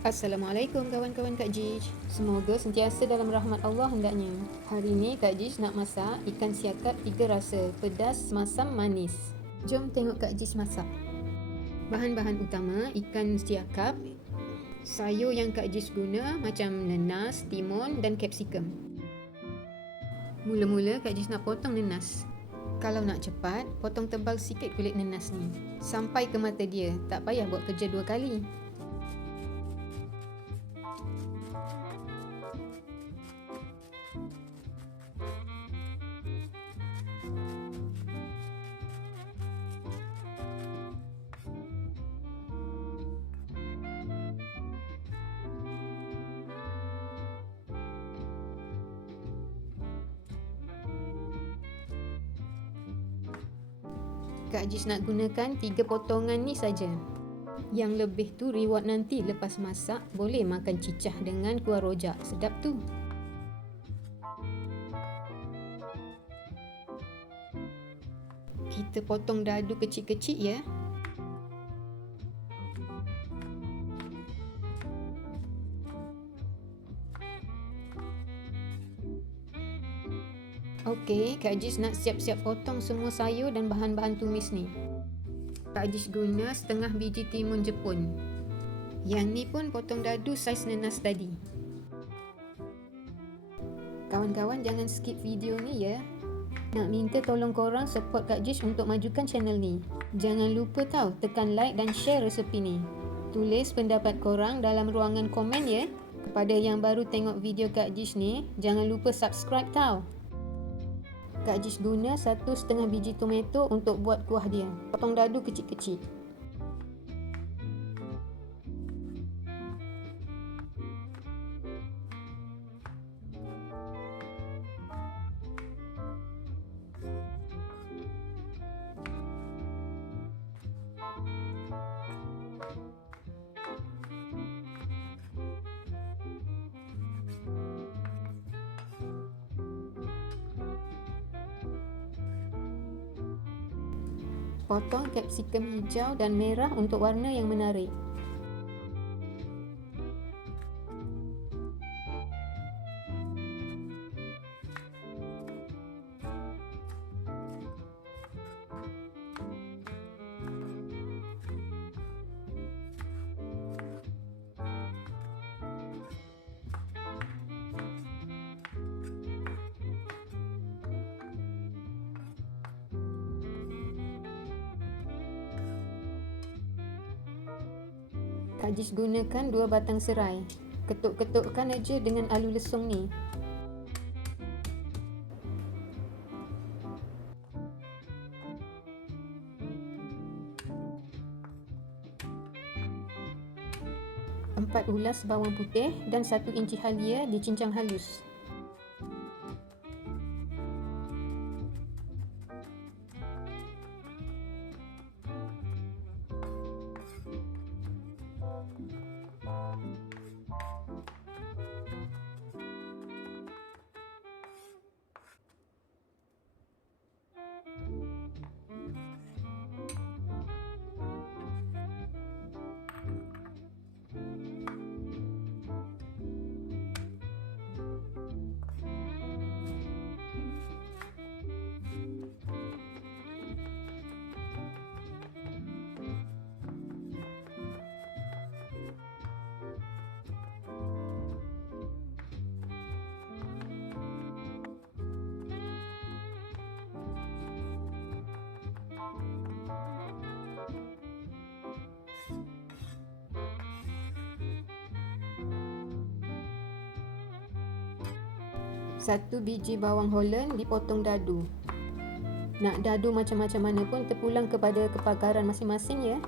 Assalamualaikum kawan-kawan Kak Jij. Semoga sentiasa dalam rahmat Allah hendaknya. Hari ni Kak Jij nak masak ikan siakap 3 rasa, pedas, masam, manis. Jom tengok Kak Jij masak. Bahan-bahan utama ikan siakap. Sayur yang Kak Jij guna macam nenas, timun dan kapsikum. Mula-mula Kak Jij nak potong nenas. Kalau nak cepat, potong tebal sikit kulit nenas ni. Sampai ke mata dia, tak payah buat kerja 2 kali. Kak Jij nak gunakan 3 potongan ni saja. Yang lebih tu reward nanti lepas masak boleh makan cicah dengan kuah rojak. Sedap tu. Kita potong dadu kecil-kecil ya. Okey, Kak Jij nak siap-siap potong semua sayur dan bahan-bahan tumis ni. Kak Jij guna setengah biji timun jepun. Yang ni pun potong dadu saiz nenas tadi. Kawan-kawan jangan skip video ni ya. Nak minta tolong korang support Kak Jij untuk majukan channel ni. Jangan lupa tau tekan like dan share resepi ni. Tulis pendapat korang dalam ruangan komen ya. Kepada yang baru tengok video Kak Jij ni, jangan lupa subscribe tau. Kak Jij guna 1,5 biji tomato untuk buat kuah dia. Potong dadu kecil-kecil. Potong kapsikum hijau dan merah untuk warna yang menarik. Kak Jij gunakan 2 batang serai. Ketuk-ketukkan aja dengan alu lesung ni. Empat ulas bawang putih dan 1 inci halia dicincang halus. Satu biji bawang Holland dipotong dadu. Nak dadu macam-macam mana pun terpulang kepada kepakaran masing-masing ya.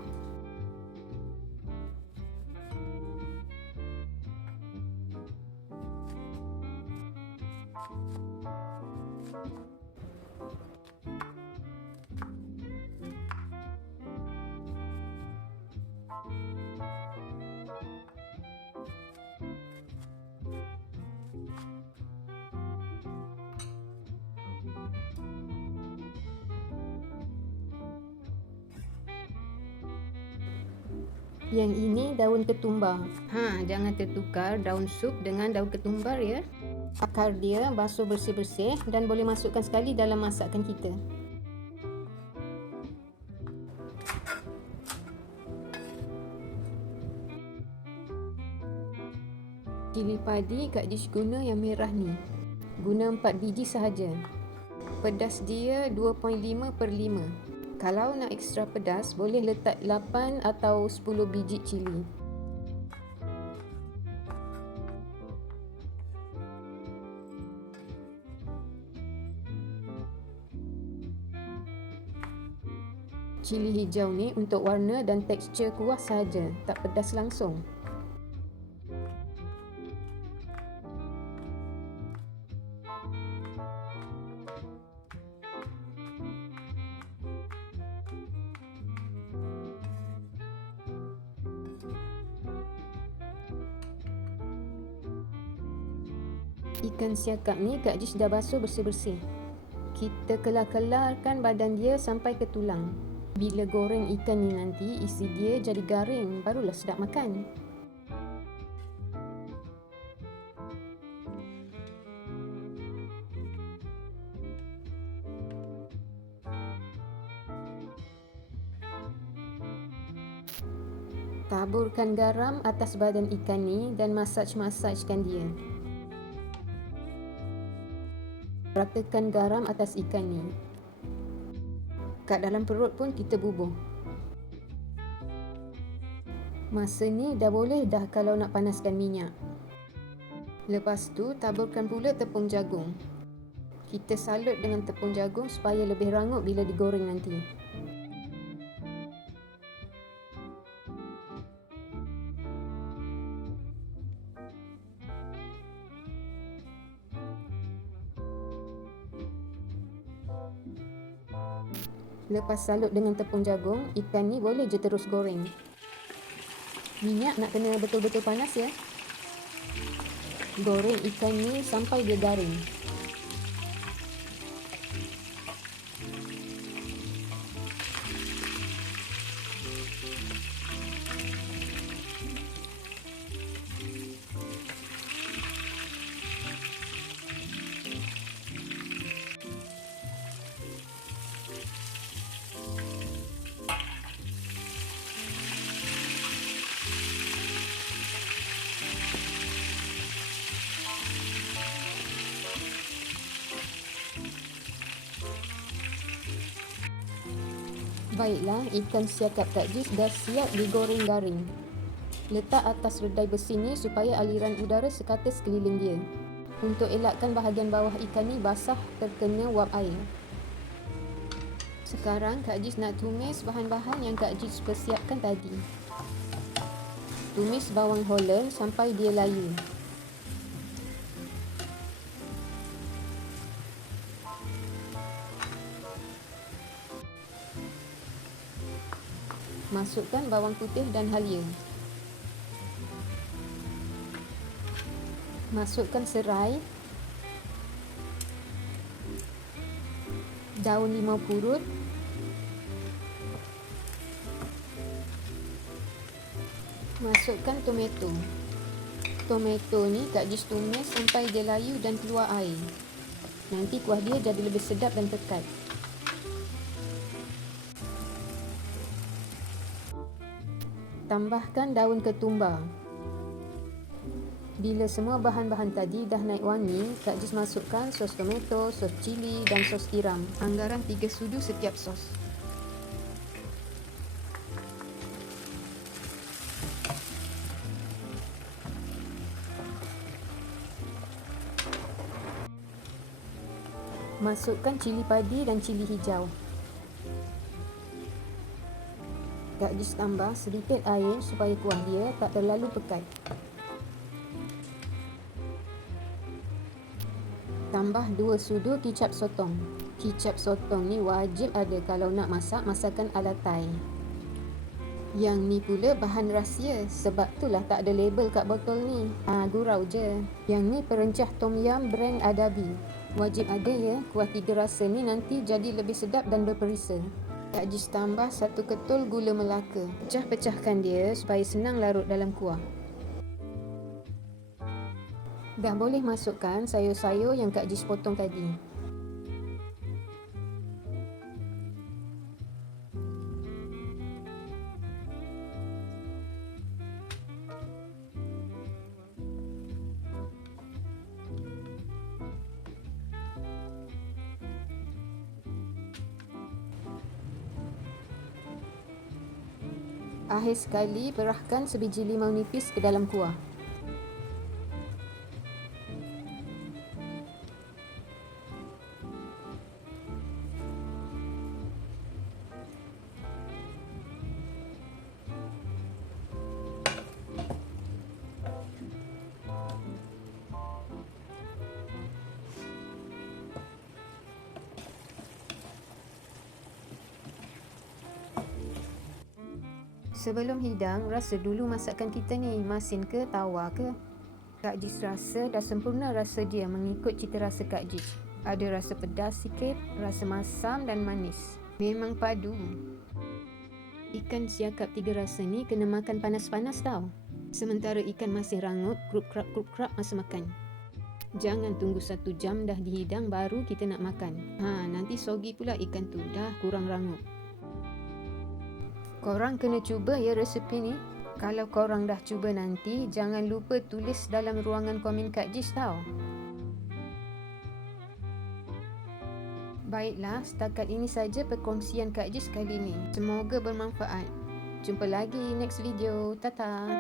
Yang ini daun ketumbar. Jangan tertukar daun sup dengan daun ketumbar ya. Akar dia basuh bersih-bersih dan boleh masukkan sekali dalam masakan kita. Cili padi Kak Dish guna yang merah ni. Guna 4 biji sahaja. Pedas dia 2.5/5. Kalau nak ekstra pedas, boleh letak 8 atau 10 biji cili. Cili hijau ni untuk warna dan tekstur kuah sahaja, tak pedas langsung. Ikan siakap ni Kak Dish dah basuh bersih-bersih. Kita kelar-kelarkan badan dia sampai ke tulang. Bila goreng ikan ni nanti, isi dia jadi garing, barulah sedap makan. Taburkan garam atas badan ikan ni dan masaj-masajkan dia. Ratakan garam atas ikan ni. Kat dalam perut pun kita bubuh. Masa ni dah boleh dah kalau nak panaskan minyak. Lepas tu taburkan pula tepung jagung. Kita salut dengan tepung jagung supaya lebih rangup bila digoreng nanti. Lepas salut dengan tepung jagung, ikan ni boleh je terus goreng. Minyak nak kena betul-betul panas ya. Goreng ikan ni sampai dia garing. Baiklah, ikan siakap Kak Dish dah siap digoreng garing. Letak atas redai besi ni supaya aliran udara sekata sekeliling dia. Untuk elakkan bahagian bawah ikan ni basah terkena wap air. Sekarang Kak Dish nak tumis bahan-bahan yang Kak Dish persiapkan tadi. Tumis bawang Holland sampai dia layu. Masukkan bawang putih dan halia. Masukkan serai, daun limau purut, masukkan tomato. Tomato ni Kak Dish tumis sampai dia layu dan keluar air. Nanti kuah dia jadi lebih sedap dan pekat. Tambahkan daun ketumbar. Bila semua bahan-bahan tadi dah naik wangi, Kak Dish masukkan sos tomato, sos cili dan sos tiram. Anggaran 3 sudu setiap sos. Masukkan cili padi dan cili hijau. Kak Dish tambah sedikit air supaya kuah dia tak terlalu pekat. Tambah 2 sudu kicap sotong. Kicap sotong ni wajib ada kalau nak masak masakan ala Thai. Yang ni pula bahan rahsia, sebab itulah tak ada label kat botol ni. Gurau je. Yang ni perencah tom yum brand Adabi. Wajib ada ya, kuah 3 rasa ni nanti jadi lebih sedap dan berperisa. Kak Jis tambah 1 ketul gula Melaka. Pecah-pecahkan dia supaya senang larut dalam kuah. Dah boleh masukkan sayur-sayur yang Kak Jis potong tadi. Akhir sekali, perahkan sebiji limau nipis ke dalam kuah. Sebelum hidang, rasa dulu masakan kita ni masin ke tawa ke. Kak Jis rasa dah sempurna rasa dia mengikut cita rasa Kak Jis. Ada rasa pedas sikit, rasa masam dan manis. Memang padu. Ikan siakap 3 rasa ni kena makan panas-panas tau. Sementara ikan masih rangup, krup-krap masa makan. Jangan tunggu 1 jam dah dihidang baru kita nak makan. Nanti soggy pula ikan tu, dah kurang rangup. Korang kena cuba ya resepi ni. Kalau korang dah cuba nanti, jangan lupa tulis dalam ruangan komen Kak Jis tau. Baiklah, setakat ini saja perkongsian Kak Jis kali ni. Semoga bermanfaat. Jumpa lagi next video. Tata.